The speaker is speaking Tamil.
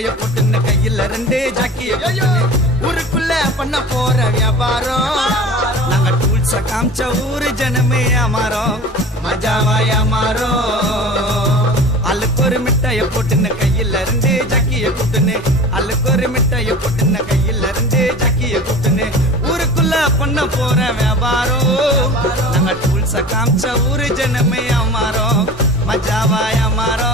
மிட்டாய போட்டுன்னு கையில 2 ஜாக்கிய ஊருக்குள்ள பண்ண போற வியாபாரம் நாங்க டூல்ஸ காமிச்ச ஊரு ஜனமே அமாரோம் மஜாவாய அமாரோம் அல்லுக்கு ஒரு மிட்டாய போட்டுன்னு கையில 2 ஜாக்கிய கூட்டுன்னு அல்லுக்கு ஒரு மிட்டாய போட்டுன்னு கையில 2 ஜாக்கிய கூட்டுன்னு ஊருக்குள்ள பண்ண போற வியாபாரம் நாங்க டூல்ஸ காமிச்ச ஊரு ஜனமே அமாரோம் மஜாவாய அமாரோம்